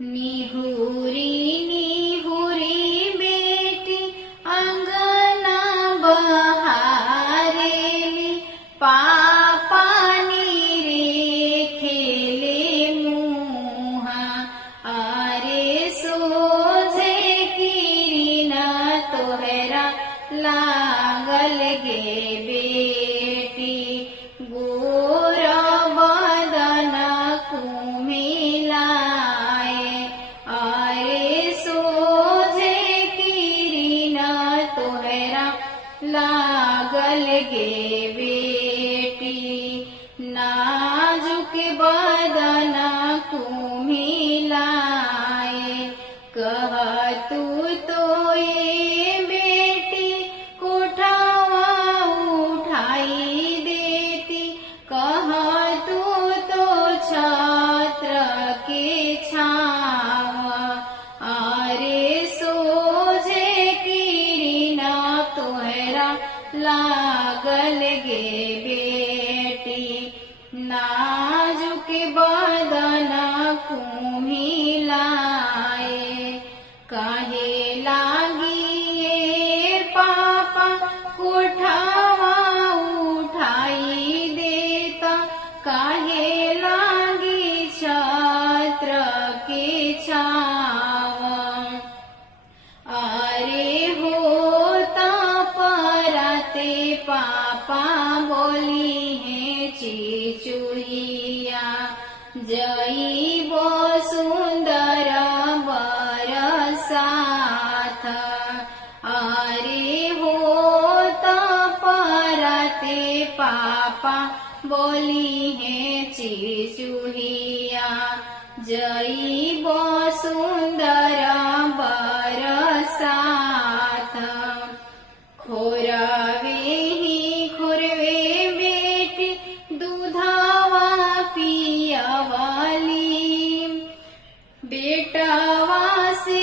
निहूरी गे बेटी नाजुक बदन कुमिलाए कह लागल गे बेटी नाजुक बदन काहे लागी ये पापा कोठावा उठाई देता? काहे लागी छात्र के छावा पराते पापा बोली है चिचुहिया जई बो सुंदर बरसाथ अरे होता पराते पापा बोली है चिचुहिया जई बो सुंदर बेटावा से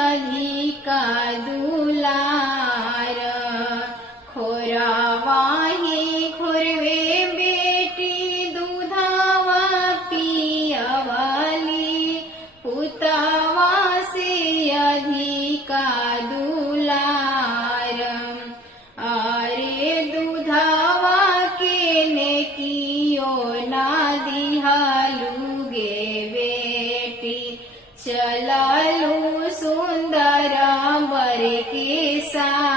अधिका दुलार खोरावा ही खुरवे बेटी दूधावा पियावाली पुतावा से अधिका दुलार riqueza.